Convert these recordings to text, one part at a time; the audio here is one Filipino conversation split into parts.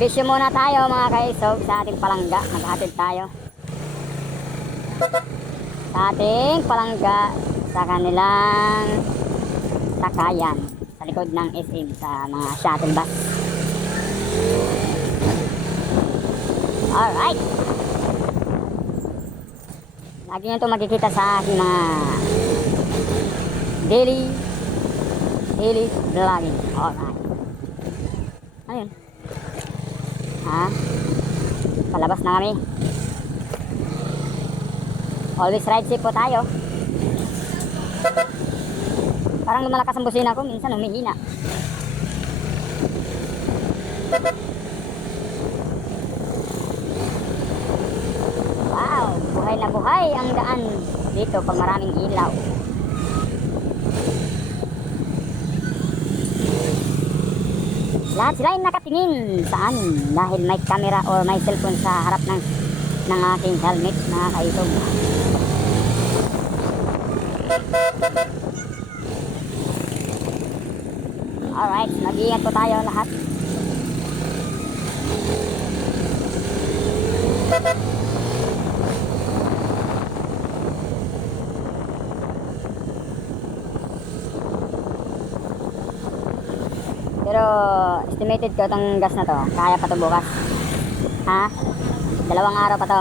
Servisyo muna tayo mga kaisog sa ating palangga. Maghatid tayo. Sa ating palangga sa kanilang sakayan sa likod ng SM sa mga shuttle bus. Alright. Lagi nyo ito makikita sa aking mga daily daily vlogging. Alright. Ano yun? Ha? Palabas na kami. Always ride safe po tayo. Parang lumalakas ang busina ko, minsan humihina. Wow, buhay na buhay ang daan dito pag maraming ilaw. Lahat sila ay nakatingin sa amin dahil may camera or may cellphone sa harap ng ng aking helmet mga kaitog. Alright, mag-iingat po tayo lahat. Pero estimated ko itong gas na to, kaya pa to bukas. Ha? Dalawang araw pa to.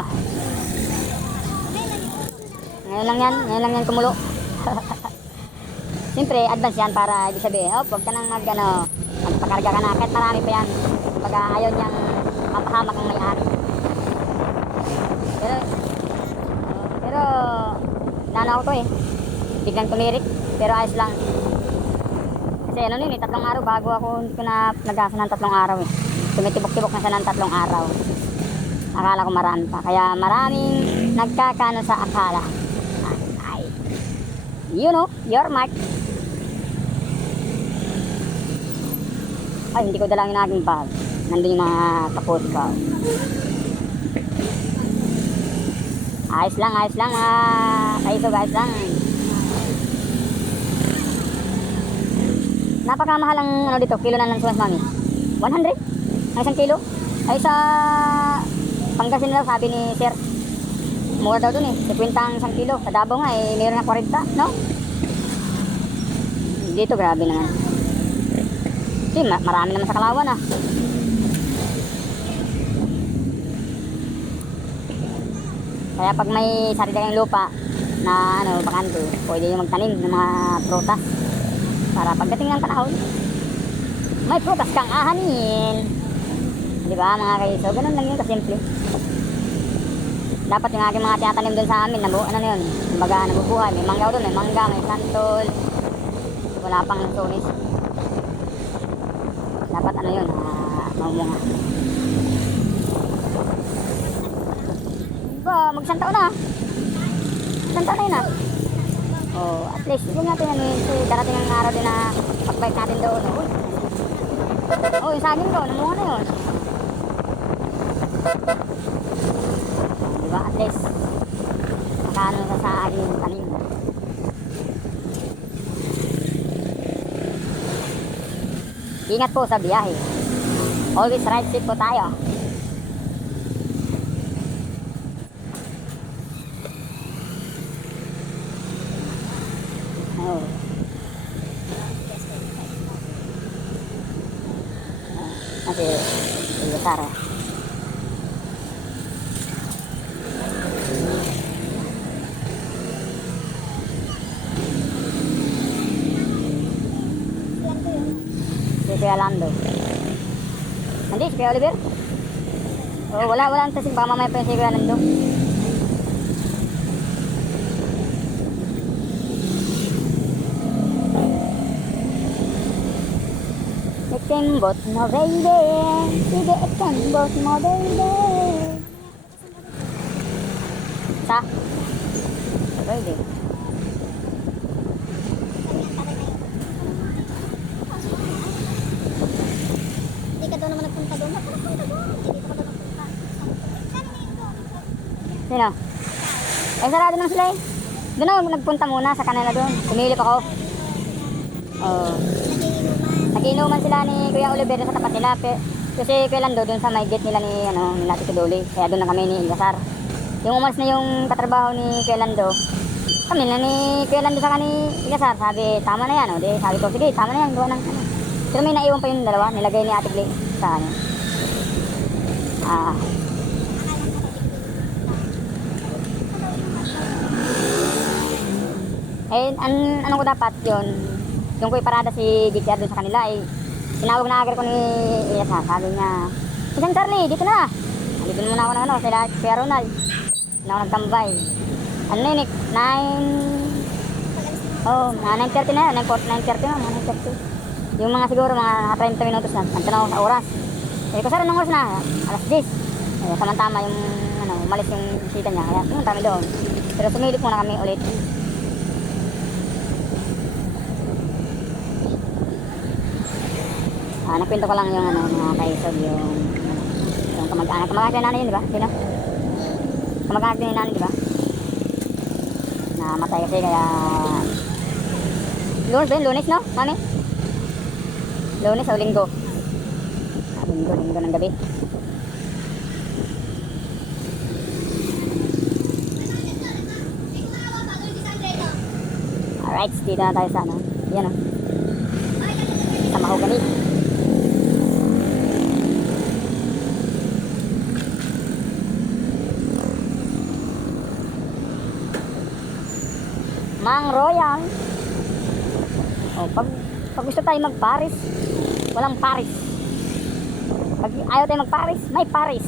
Ngayon lang yan, ngayon lang yan kumulo. Siyempre, advance yan para ibig sabihin, oh, huwag ka nang mag, ano, magpakarga ka na, kahit marami pa yan. Pag ah, ayaw niyang mapahamak ang may-ari. Pero, pero, nano ako to eh. Biglang tumirik, pero ayos lang. Kasi ano yun tatlong araw bago ako ko na nagasa ng tatlong araw eh. Tumitibok-tibok na siya ng tatlong araw. Akala ko marami pa. Kaya maraming nagkakano sa akala. Ay, you know, your mark. Ay, hindi ko dalang yung aking bag. Nandun yung mga kapot ko. Ayos lang, ayos lang mga kaisog, ayos lang. Napakamahal ang ano dito, kilo na ng sumas mami. 100? Ang isang kilo? Ay sa Pangasinan daw, sabi ni Sir. Mura daw dun eh. 50 ang isang kilo. Sa Davao nga eh, mayroon na 40, no? Dito grabe naman. Kasi ma- marami naman sa Kalawan ah. Kaya pag may sarili kayong lupa na ano, bakante, pwede yung magtanim ng mga prutas para pagdating ng panahon, may prutas kang ahanin. Di ba mga kaiso? Ganun lang yun kasimple. Dapat yung aking mga tinatanim doon sa amin, nabu, ano na yun, kumbaga nabubuhay. May mangga doon, may mangga, may santol. Wala pang sunis. Dapat ano yun, ah, mamunga. Ba, magsang taon na. Taon na yun ah. Oh, at least, yun natin ano yun, kasi darating ang araw din na pagbike natin doon. Oh, oh yung saging ko, namunga na yun. Diba? At least, makano sa sa aking tanim. Ingat po sa biyahe. Always ride safe po tayo. Oh. Kasi, Ilusara. Si Kuya Lando. Hindi, si Kuya Oliver. Oh, wala, wala. Kasi baka mamaya pa yung si Kuya Lando. Ikembot mo, baby. Sige, ikembot mo, baby. Sa? Pwede. Hindi ka daw naman nagpunta doon. Ba't ka nagpunta doon? Hindi ka daw nagpunta. Sino? Eh, sarado naman sila eh. Doon ako nagpunta muna sa kanila doon. Sumilip ako. Oh. Nagiinuman sila ni Kuya Oliver sa tapat nila. Kasi Kuya Lando doon sa may gate nila ni, ano, ni Lati Tuduli. Kaya doon na kami ni Ilyasar. Yung umalis na yung katrabaho ni Kuya Lando, kami na ni Kuya Lando sa kani Ilyasar. Sabi, tama na yan. O, di, sabi ko, sige, tama na yan. Gawa ng ano. Pero may naiwan pa yung dalawa. Nilagay ni Ate Glee sa ano. Ah, Eh, an ano ko dapat yun, yung ko iparada si GTR dun sa kanila, eh, tinawag na agad ko ni ha, sabi niya, Isang Charlie, dito na. Dito muna ako ng ano, sila Kuya Ronald. Na ako nagtambay. Ano na yun, eh, 9... Oh, mga 9.30 na yun, 9.30 na, mga 9.30. Yung mga siguro, mga 30 minutos na, nagtanong ako sa oras. Sabi ko, sir, anong oras na? Alas 10. Eh, tama-tama yung, ano, umalis yung bisita niya, kaya pumunta kami doon. Pero sumilip muna kami ulit. Ah, nakwento ko lang yung ano, mga kaisog, yung yung kamag-anak. Kamag-anak ni nanay di ba? Sino? Kamag-anak ni nanay, di ba? Namatay kasi kaya... Lunes ba yun? Lunes, no? Mami? Lunes o linggo? Ah, linggo, linggo ng gabi. Alright, dito na tayo sa ano. Yan o. Sa mahogany. Mang Royal. Oh, pag, pag gusto tayo mag-Paris, walang Paris. Pag ayaw tayo mag-Paris, may Paris.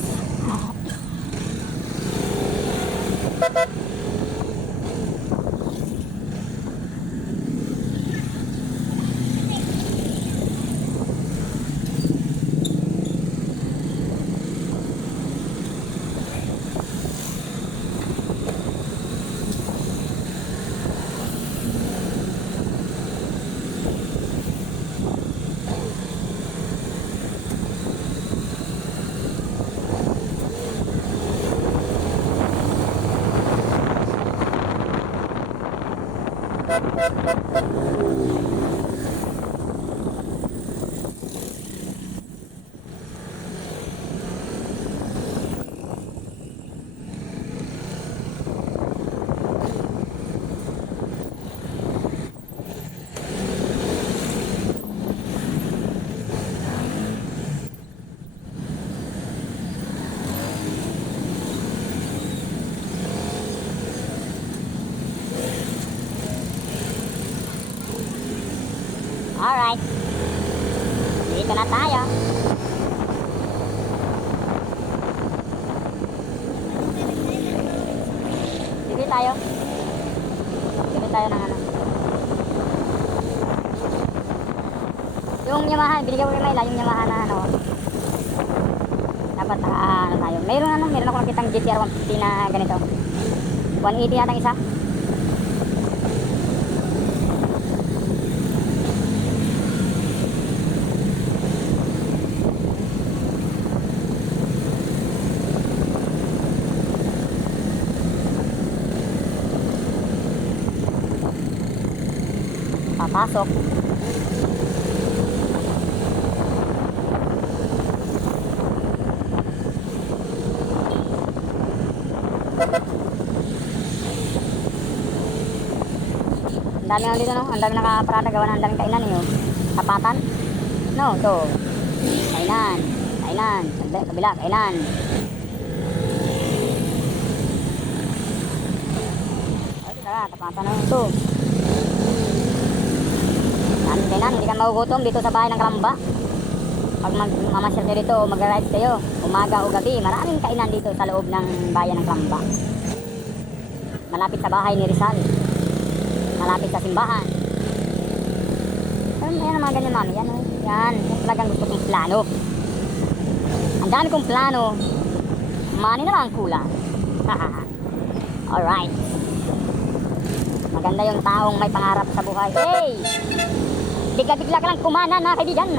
ハハハハ! Yamaha, binigyan ko kay Mayla, yung Yamaha na ano. Dapat naka ano tayo. Mayroon ano, mayroon ako nakitang GTR 150 na ganito. 180 yata isa. papasok. Dami nga dito no, ang dami nakaparada gawa ng ang daming kainan eh. oh. Tapatan. No, to. Kainan. Kainan. Kabila, kainan. Tara, tapatan na ito. Dami kainan, hindi ka magugutom dito sa bahay ng Kalamba. Pag magmamasyal kayo dito o mag-rides kayo, umaga o gabi, maraming kainan dito sa loob ng bayan ng Kalamba. Malapit sa bahay ni Rizal. Malapit sa simbahan. Pero yan ang mga ganyan mami, yan. Yan, yan talagang gusto kong plano. Ang dami kong plano. Money na lang ang kulang. Alright. Maganda yung taong may pangarap sa buhay. Hey! Bigla-bigla ka lang kumanan na kaibigan.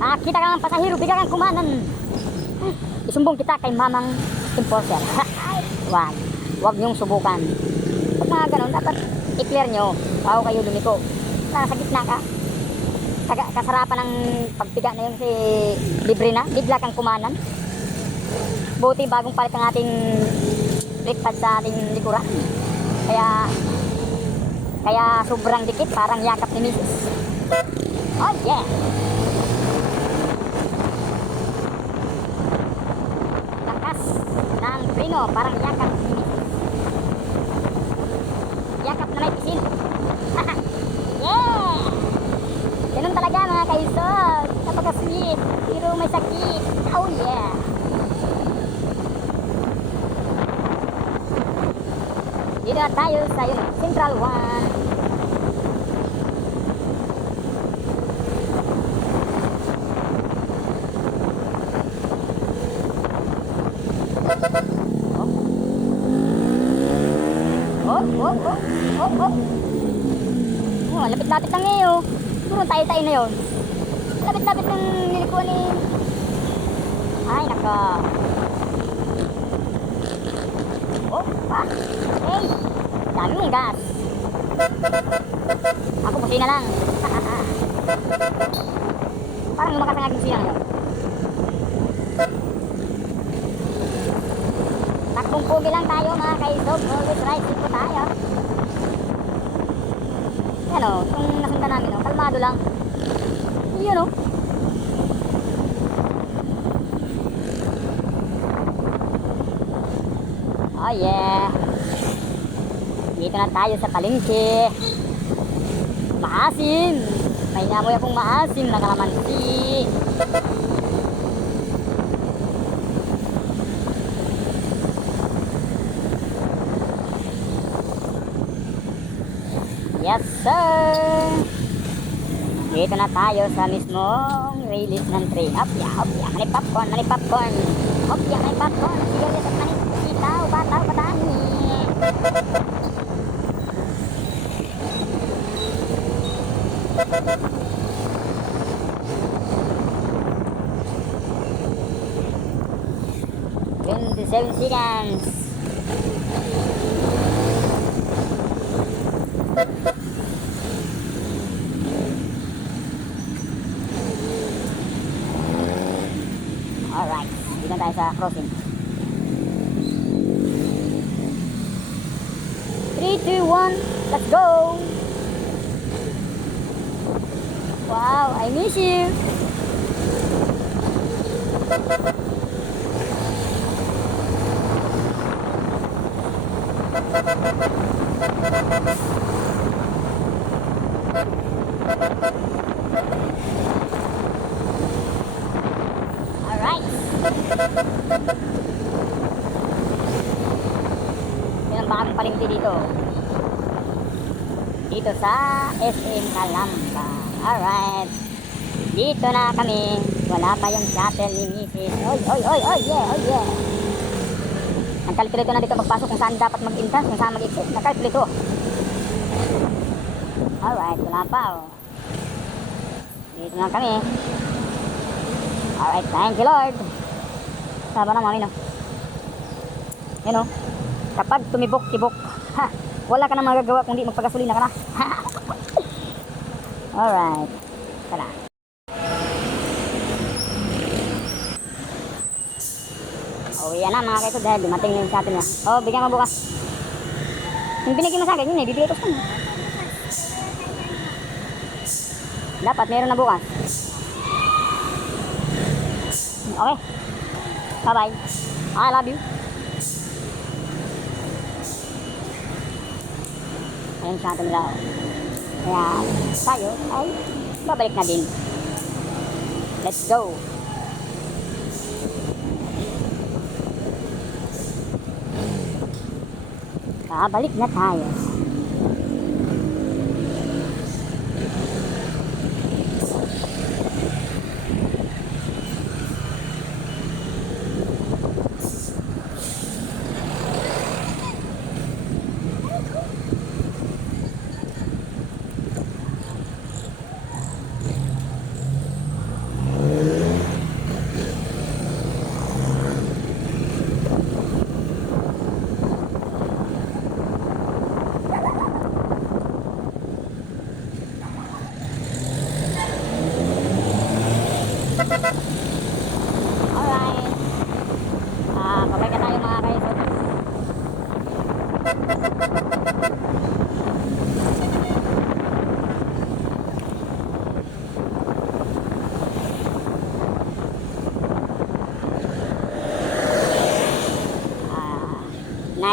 Nakakita ka ng pasahero, bigla kang kumanan. Isumbong kita kay mamang enforcer. wag. Wag niyong subukan. Pag mga ganun, dapat i-clear nyo bago kayo lumiko. Nasa gitna ka, kaga, kasarapan ng pagpiga na yung si libre na, bigla kang kumanan. Buti bagong palit ang ating brake pad sa ating likuran. Kaya, kaya sobrang dikit, parang yakap ni Mrs. Oh yeah! Lakas ng preno, parang yakap ni Mrs. Yakap na may pisin. yeah! Ganun kaisog. Napaka-sweet. Pero may sakit. Oh yeah! Dito tayo sa Central One. Oh, oh, oh, oh, oh. Oh, lapit-lapit lang ngayon. Puro tayo-tayo na yun. Lapit-lapit ng nilikuan ni... Ay, naka. Oh, pa. Hey, dami mong gas. Ako kusina lang. Parang lumakas ang aking kusina ngayon. Takbong pugi lang tayo mga kaisog. Always right po tayo. Yan o, kung nasundan namin o, kalmado lang. Yun o. Oh yeah. Dito na tayo sa palengke. Maasim. May namoy akong maasim na kalamansi. Yes, sir! Dito na tayo sa mismong release ng train. Hopya, hopya, mani popcorn, mani popcorn. Hopya, mani popcorn. Sigarilyas at mani sitaw, bataw, batani. Twenty-seven seconds. 3, 2, 1, let's go! Wow, I miss you! Alright! Dito sa SM Calamba. Alright. Dito na kami. Wala pa yung shuttle ni Mrs. Oy, oy, oy, oy, yeah, oy, yeah. Ang kalkulito na dito magpasok kung saan dapat mag-entrance, kung saan mag-exit. Nakalkulito. Alright, wala pa oh. Dito na kami. Alright, thank you Lord. Saba na mami no. Yan oh. Kapag tumibok-tibok, ha, wala ka na magagawa kundi magpagasolina ka na. Alright. Tara. Uwi na mga kaito dahil dumating na yung sa atin niya. Oh, bigyan mo bukas. Yung binigyan mo sa akin, yun eh, bibigay ko sa. Dapat meron na bukas. Okay. Bye-bye. I love you. Ayun sa atin nila. Kaya tayo ay babalik na din. Let's go. Babalik na tayo.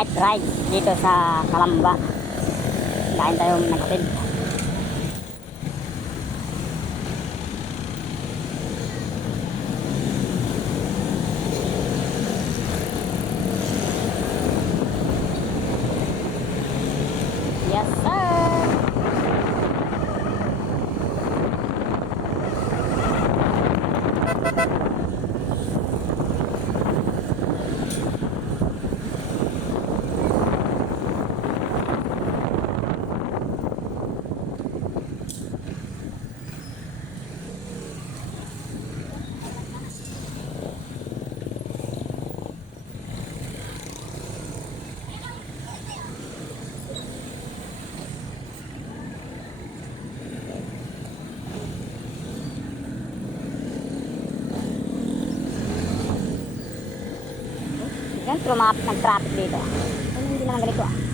Night ride dito sa Kalamba. Kain tayo nagtid. Yes, sir. Yan, trumapit ng traffic dito. Ano hindi naman ganito ah.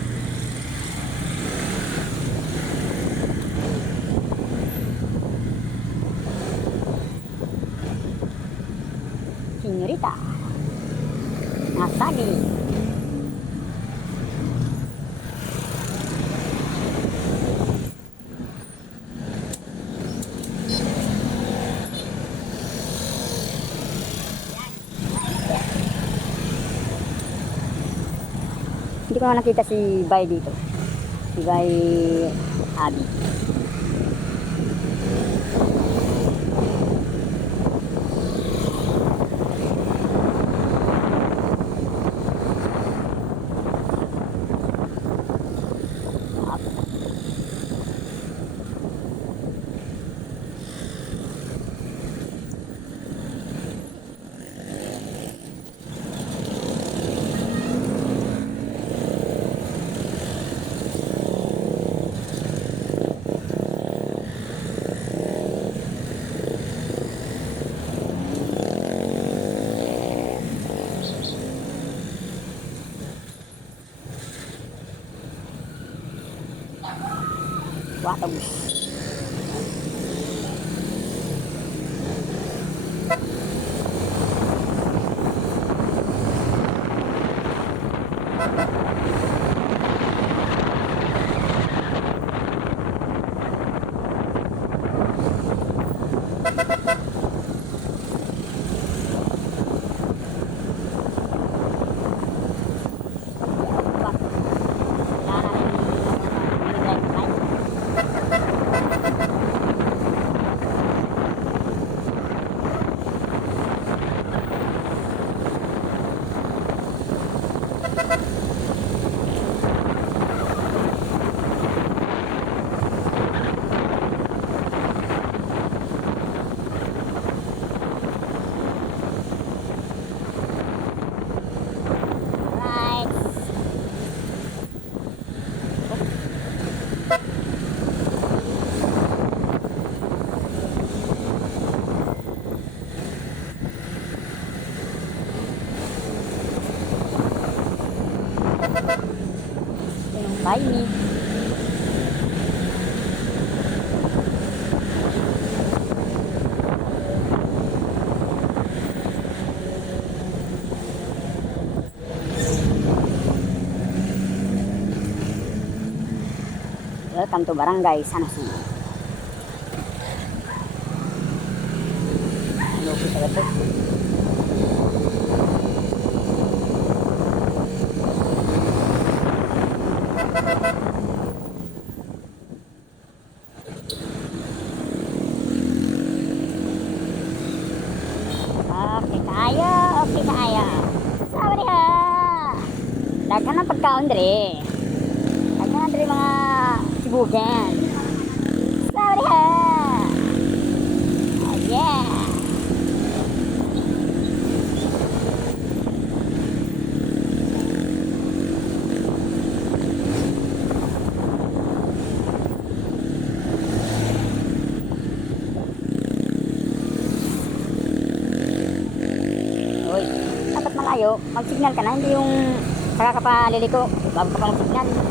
Hindi ko na nakita si Bay dito. Si Bay Abi. Welcome to Barangay Sanasi. Loko sa gato. Okay tayo, okay tayo. Sabi ha. Daghan ng pagkaon dre. Daghan na dre mga Sabi ha. Oh yeah. Uy, dapat malayo. Mag-signal ka na, hindi yung saka ka pa liliko, bago ka pa mag-signal.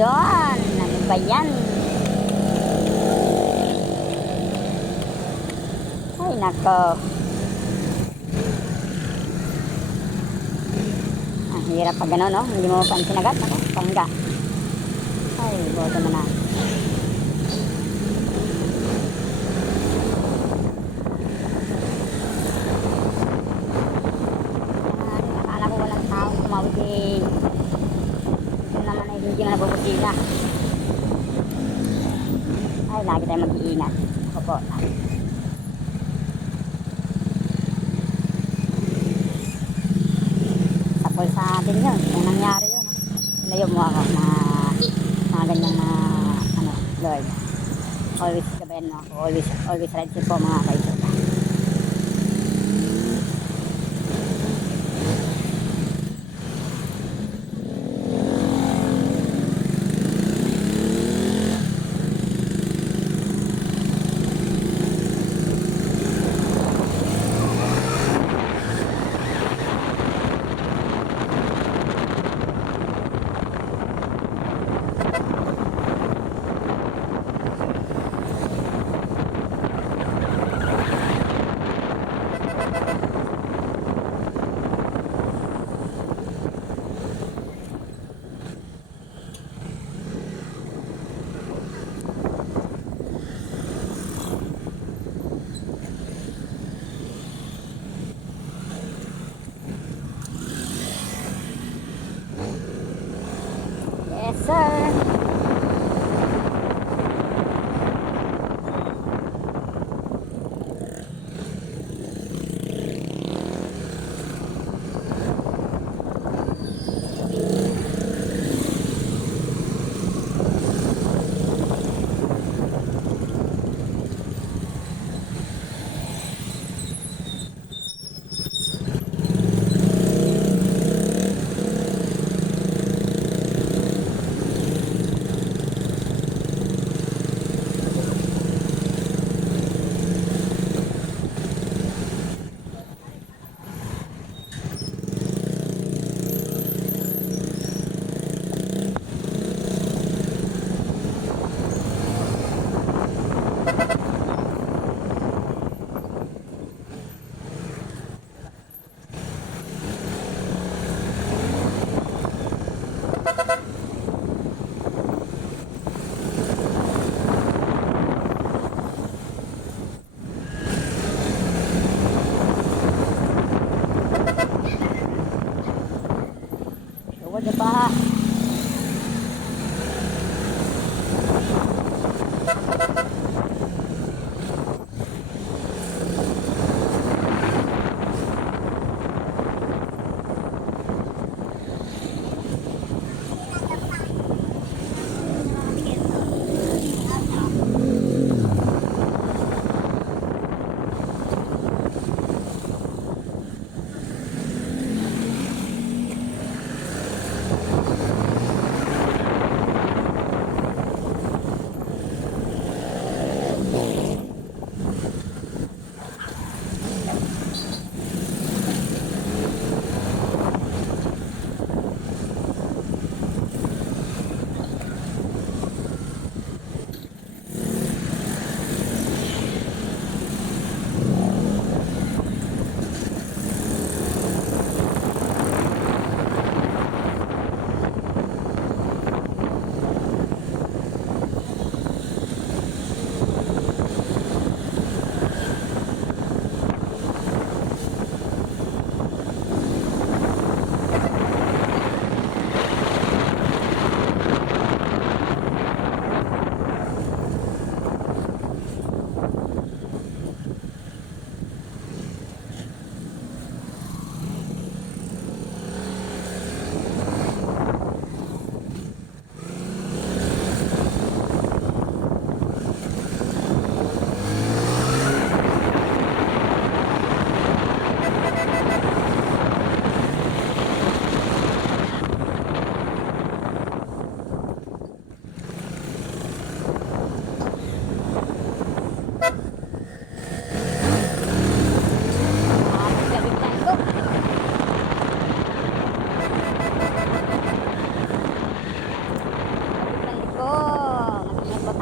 doon. Ano ba yan? Ay, nako. Ah, hirap pag gano'n, no? Hindi mo pansin agad. Nako, pangga. Ay, boto na na. Tapos sa atin yun. Kung nangyari yun. Layo mo ako. Mga, mga ganyang mga, ano, Lord. Always gabayan mo ako. Always, always right po mga kaibigan.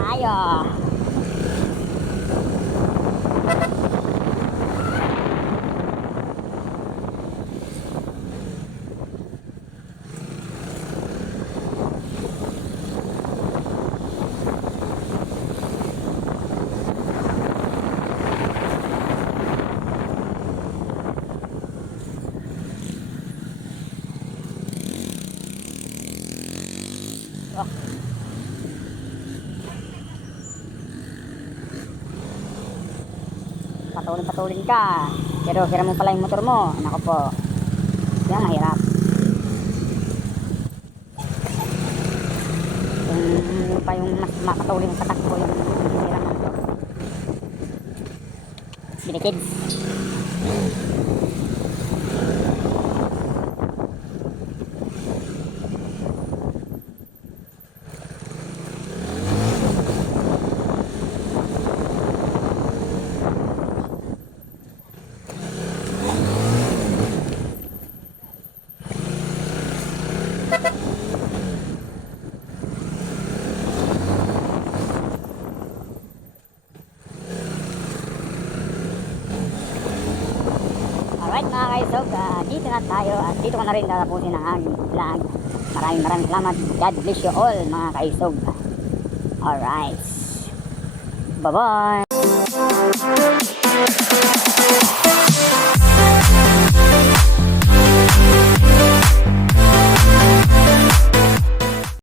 Tayo. Patulin-patulin ka. Pero kira mo pala yung motor mo. Nako po. Yan, mahirap. Kung ano pa yung mas makatulin sa takbo yung hirang motor. Binikids. Alright mga kaisog, ah, dito na tayo at dito ko na rin tatapusin ang aking vlog. Maraming maraming salamat. God bless you all mga kaisog. Alright. Bye-bye.